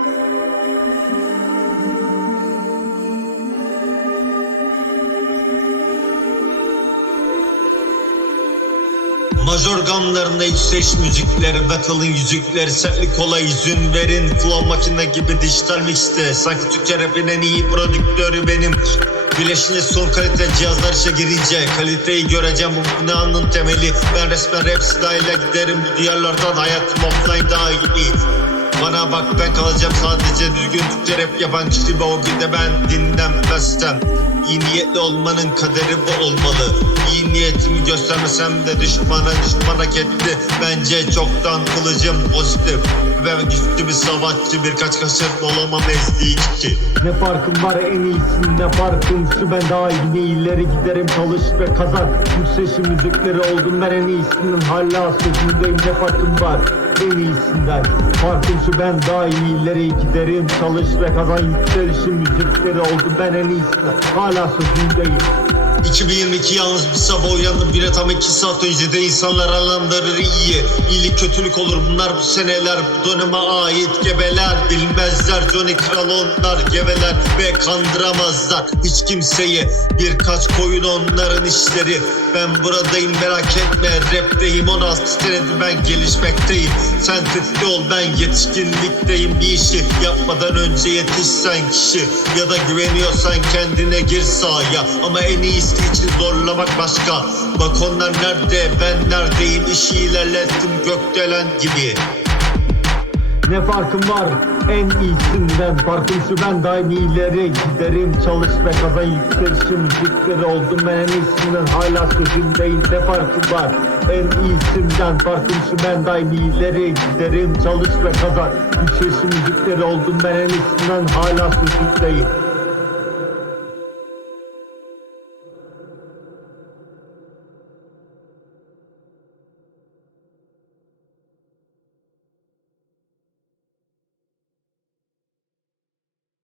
Major gamlarında yükseliş müzikler Battle'ın yüzükler Sertlik kolay yüzün verin. Flow makine gibi dijital mixte. Sanki Türkçe rapin en iyi prodüktörü benim. Birleşince son kalite cihazlar işe girince Kaliteyi göreceğim. Bu binanın temeli. Ben resmen rap style'a giderim. Bu diyarlardan hayatım offline daha iyi bana bak ben kalacağım sadece düzgün Türkçe rap yapan kişi ve o günde ben dinlenmezsem İyi niyetli olmanın kaderi bu olmalı. İyi niyetimi göstermesem de düşmana düşmana etti. Bence çoktan kılıcım pozitif Ve güçlü bir savaşçı. Birkaç kaşık olamam ezdiği kişi. Ne farkım var en iyisi ne farkım şu. Ben daha iyi ne ileri giderim çalış ve kazan. Yükselişi müzikleri oldum ben en iyisinin hala sözündeyim. Ne farkım var en iyisinden Farkım şu ben daha iyi ileri giderim. Çalış ve kazan Yükselişi müzikleri oldum ben en iyisinden hala sözündeyim 2022 yalnız bir sabah uyandım. Bile tam iki saat önce de insanlar alanları iyi. İyilik kötülük olur. Bunlar bu seneler bu döneme ait gebeler. Bilmezler Johnny Kral onlar geveler ve kandıramazlar. Hiç kimseyi birkaç koyun onların işleri. Ben buradayım merak etme. Rapteyim 16 senedir ben gelişmekteyim. Sen tepki ol ben yetişkinlikteyim. Bir işi yapmadan önce yetişsen kişi. Ya da güveniyorsan kendine gir sahaya. Ama en iyisi için zorlamak başka. Bak onlar nerede ben neredeyim? İşi ilerlettim gökdelen gibi. Ne farkım var? En iyisinden Farkım şu ben daim ileri giderim. Çalış ve kazan yükselişi müzikleri oldum ben en iyisinden Hala sözümdeyim ne farkım var? En iyisinden Farkım şu ben daim ileri giderim. Çalış ve kazan yükselişi müzikleri oldum ben en iyisinden Hala sözümdeyim